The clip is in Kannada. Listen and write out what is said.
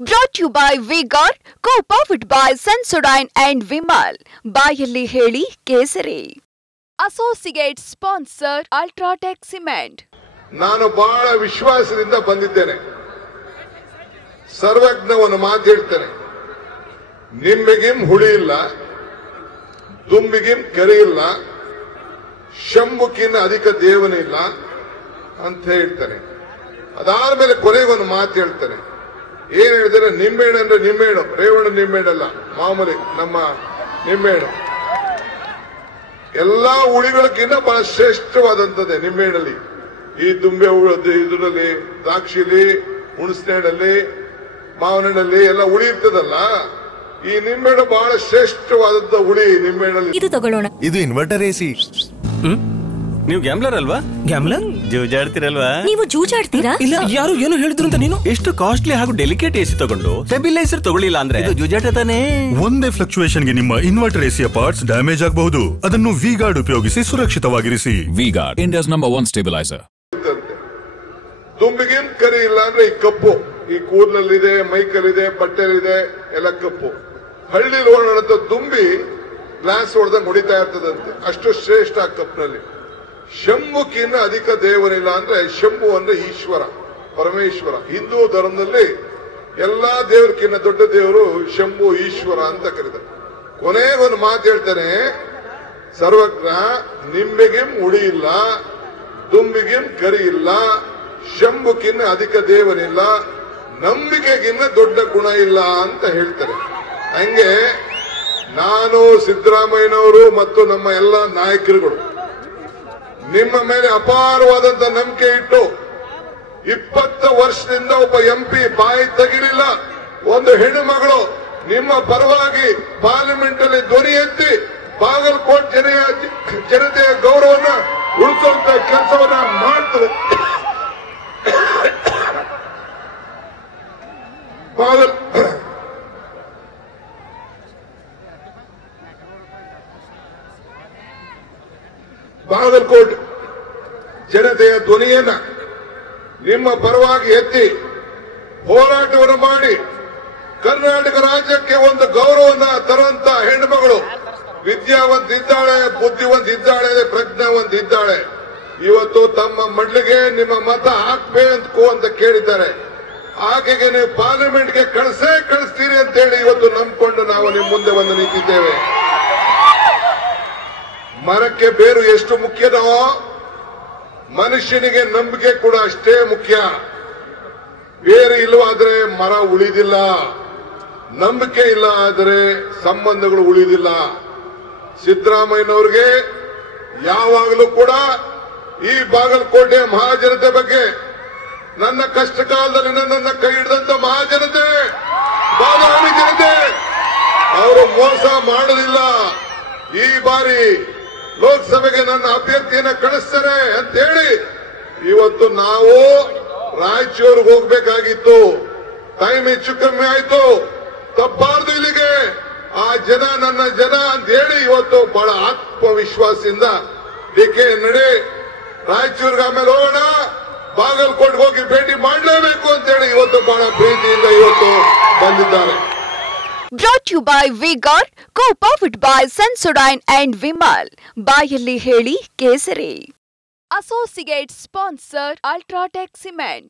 Brought to you by V-Guard, co-powered by Sensodyne and Vimal. ಬಾಯಲ್ಲಿ ಹೇಳಿ ಕೇಸರಿ. Associate sponsor Ultratech Cement. ನಾನು ಬಹಳ ವಿಶ್ವಾಸದಿಂದ ಬಂದಿದ್ದೇನೆ. ಸರ್ವಜ್ಞವನ್ನು ಮಾತು ಹೇಳ್ತೇನೆ. ನಿಮ್ಮಿಗಿಂ ಹುಳಿ ಇಲ್ಲ, ದುಂಬಿಗಿಂ ಕರಿ ಇಲ್ಲ, ಶಂಭುಕಿನ್ನ ಅಧಿಕ ದೇವನಿಲ್ಲ ಅಂತ ಹೇಳ್ತಾನೆ. ಅದಾದ್ಮೇಲೆ ಕೊನೆಗೊಂದು ಮಾತು ಹೇಳ್ತಾನೆ. ಏನ್ ಹೇಳಿದ್ರೆ ನಿಂಬೆಹಣ್ಣು ಅಂದ್ರೆ ನಿಂಬೆಹಣ್ಣು, ರೇವಣ್ಣ ನಿಂಬೆಹಣ್ಣಲ್ಲ, ಮಾಮೂಲಿ ನಮ್ಮ ನಿಂಬೆಹಣ್ಣು. ಎಲ್ಲಾ ಹುಳಿಗಳಕ್ಕಿಂತ ಬಹಳ ಶ್ರೇಷ್ಠವಾದಂಥದ್ದೇ ನಿಂಬೆಹಣ್ಣಲ್ಲಿ. ಈ ದುಂಬೆ ಇದರಲ್ಲಿ, ದ್ರಾಕ್ಷಿಲಿ, ಹುಣಸೆಹಣ್ಣಲ್ಲಿ, ಮಾವಿನಹಣ್ಣಲ್ಲಿ ಎಲ್ಲ ಹುಳಿ ಇರ್ತದಲ್ಲ, ಈ ನಿಂಬೆಹಣ್ಣು ಬಹಳ ಶ್ರೇಷ್ಠವಾದಂತ ಹುಳಿ ನಿಂಬೆಹಣ್ಣಲ್ಲಿ. ಇದು ತಗೊಳ್ಳೋಣ. ಇದು ಇನ್ವರ್ಟರ್ ಎಸಿ. ನೀವು ಗ್ಯಾಮ್ಲರ್ ಅಲ್ವಾ? ಗ್ಯಾಮ್ಲರ್ ಜೂಜಾಡ್ತಿರಲ್ವಾ? ನೀವು ಜೂಜಾಡ್ತೀರಾ? ಇಲ್ಲ, ಯಾರು ಏನು ಹೇಳಿದ್ರು ಅಂತ ನೀನು ಎಷ್ಟು ಕಾಸ್ಟ್ಲಿ ಹಾಗೂ ಡೆಲಿಕೇಟ್ ಎಸಿ ತಗೊಂಡು ಸ್ಟೆಬಿಲೈಸರ್ ತಗೊಳ್ಳಿಲ್ಲ ಅಂದ್ರೆ ಇದು ಜೂಜಾಟ ತಾನೇ. ಒಂದೇ ಫ್ಲಕ್ಚುಯೇಷನ್ ಗೆ ನಿಮ್ಮ ಇನ್ವರ್ಟರ್ ಎಸಿಯ ಪಾರ್ಟ್ಸ್ ಡ್ಯಾಮೇಜ್ ಆಗಬಹುದು. ಅದನ್ನು ವಿ-ಗಾರ್ಡ್ ಉಪಯೋಗಿಸಿ ಸುರಕ್ಷಿತವಾಗಿರಿಸಿ. V-Guard, India's #1 stabilizer. ದುಂಬಿಗೇನ್ ಕರಿ ಇಲ್ಲ ಅಂದ್ರೆ ಈ ಕಪ್ಪು, ಈ ಕೂದಲಲ್ಲಿದೆ, ಮೈಕಲ್ಲಿದೆ, ಬಟ್ಟೆಲಿದೆ, ಎಲ್ಲ ಕಪ್ಪು. ಹಳ್ಳಿಲಿ ಓಡಾಡೋ ದುಂಬಿ ಗ್ಲಾಸ್ ಹೊಡೆದಂಗೆ ಹೊಡಿತಾ ಇರ್ತದಂತೆ, ಅಷ್ಟು ಶ್ರೇಷ್ಠ ಆ ಕಪ್ನಲ್ಲಿ. ಶಂಭುಕಿನ್ನ ಅಧಿಕ ದೇವನಿಲ್ಲ ಅಂದ್ರೆ, ಶಂಭು ಅಂದ್ರೆ ಈಶ್ವರ, ಪರಮೇಶ್ವರ. ಹಿಂದೂ ಧರ್ಮದಲ್ಲಿ ಎಲ್ಲಾ ದೇವರಿಗಿನ್ನ ದೊಡ್ಡ ದೇವರು ಶಂಭು, ಈಶ್ವರ ಅಂತ ಕರೀತಾರೆ. ಕೊನೆಗೊಂದು ಮಾತು ಹೇಳ್ತಾನೆ, ಸರ್ವಜ್ಞ ನಿಂಬೆಗಿಂ ಹುಳಿ ಇಲ್ಲ, ದುಂಬಿಗಿಂ ಕರಿ ಇಲ್ಲ, ಶಂಭುಕಿನ್ನ ಅಧಿಕ ದೇವನಿಲ್ಲ, ನಂಬಿಕೆಗಿನ್ನ ದೊಡ್ಡ ಗುಣ ಇಲ್ಲ ಅಂತ ಹೇಳ್ತಾರೆ. ಹಂಗೆ ನಾನು, ಸಿದ್ದರಾಮಯ್ಯನವರು ಮತ್ತು ನಮ್ಮ ಎಲ್ಲ ನಾಯಕರುಗಳು ನಿಮ್ಮ ಮೇಲೆ ಅಪಾರವಾದಂತ ನಂಬಿಕೆ ಇಟ್ಟು 20 ವರ್ಷದಿಂದ ಒಬ್ಬ MP ಬಾಯಿ ತೆಗಿಲಿಲ್ಲ. ಒಂದು ಹೆಣ್ಣು ಮಗಳು ನಿಮ್ಮ ಪರವಾಗಿ ಪಾರ್ಲಿಮೆಂಟ್ ಅಲ್ಲಿ ಧ್ವನಿ ಎತ್ತಿ ಬಾಗಲಕೋಟ್ ಜನತೆಯ ಗೌರವನ ಉಳಿಸುವಂತ ಕೆಲಸವನ್ನ ಮಾಡ್ತದೆ. ಬಾಗಲಕೋಟ್ ಜನತೆಯ ಧ್ವನಿಯನ್ನ ನಿಮ್ಮ ಪರವಾಗಿ ಎತ್ತಿ ಹೋರಾಟವನ್ನು ಮಾಡಿ ಕರ್ನಾಟಕ ರಾಜ್ಯಕ್ಕೆ ಒಂದು ಗೌರವನ್ನ ತರುವಂತ ಹೆಣ್ಣುಮಗಳು, ವಿದ್ಯಾವಂತಿದ್ದಾಳೆ, ಬುದ್ಧಿವಂತಿದ್ದಾಳೆ, ಪ್ರಜ್ಞಾವಂತಿದ್ದಾಳೆ. ಇವತ್ತು ತಮ್ಮ ಮಡ್ಲಿಗೆ ನಿಮ್ಮ ಮತ ಹಾಕ್ಬೇಕು ಅಂತ ಕೇಳಿದ್ದಾರೆ. ಆಕೆಗೆ ನೀವು ಪಾರ್ಲಿಮೆಂಟ್ಗೆ ಕಳಿಸ್ತೀರಿ ಅಂತ ಹೇಳಿ ಇವತ್ತು ನಂಬಿಕೊಂಡು ನಾವು ನಿಮ್ಮ ಮುಂದೆ ಬಂದು ನಿಂತಿದ್ದೇವೆ. ಮರಕ್ಕೆ ಬೇರು ಎಷ್ಟು ಮುಖ್ಯನೋ ಮನುಷ್ಯನಿಗೆ ನಂಬಿಕೆ ಕೂಡ ಅಷ್ಟೇ ಮುಖ್ಯ. ಬೇರೆ ಇಲ್ಲವಾದ್ರೆ ಮರ ಉಳಿದಿಲ್ಲ, ನಂಬಿಕೆ ಇಲ್ಲ ಆದರೆ ಸಂಬಂಧಗಳು ಉಳಿದಿಲ್ಲ. ಸಿದ್ದರಾಮಯ್ಯನವ್ರಿಗೆ ಯಾವಾಗಲೂ ಕೂಡ ಈ ಬಾಗಲಕೋಟೆಯ ಮಹಾಜನತೆ ಬಗ್ಗೆ, ನನ್ನ ಕಷ್ಟ ಕಾಲದಲ್ಲಿ ನನ್ನನ್ನ ಕೈ ಹಿಡಿದಂತ ಮಹಾಜನತೆ, ಬಾದಾಮಿ ಜನತೆ, ಅವರು ಮೋಸ ಮಾಡೋದಿಲ್ಲ. ಈ ಬಾರಿ ಲೋಕಸಭೆಗೆ ನನ್ನ ಅಭ್ಯರ್ಥಿಯನ್ನ ಕಳಿಸ್ತಾರೆ ಅಂತ ಹೇಳಿ ಇವತ್ತು ನಾವು ರಾಯಚೂರಿಗೆ ಹೋಗ್ಬೇಕಾಗಿತ್ತು. ಟೈಮ್ ಹೆಚ್ಚು ಕಮ್ಮಿ ಆಯ್ತು, ತಪ್ಪಾರ್ದು ಇಲ್ಲಿಗೆ. ಆ ಜನ ನನ್ನ ಜನ ಅಂತ ಹೇಳಿ ಇವತ್ತು ಬಹಳ ಆತ್ಮವಿಶ್ವಾಸದಿಂದ ಡಿಕೆ ನಡೆ ರಾಯಚೂರಿಗೆ ಆಮೇಲೆ ಹೋಗೋಣ, ಬಾಗಲಕೋಟ್ಗೆ ಹೋಗಿ ಭೇಟಿ ಮಾಡಲೇಬೇಕು ಅಂತ ಹೇಳಿ ಇವತ್ತು ಬಹಳ ಪ್ರೀತಿಯಿಂದ ಇವತ್ತು ಬಂದಿದ್ದಾರೆ. Brought to you by V-Guard, co-powered by Sensodyne and Vimal. ಬಾಯಲ್ಲಿ ಹೇಳಿ ಕೇಸರಿ. Associate sponsor Ultratech Cement.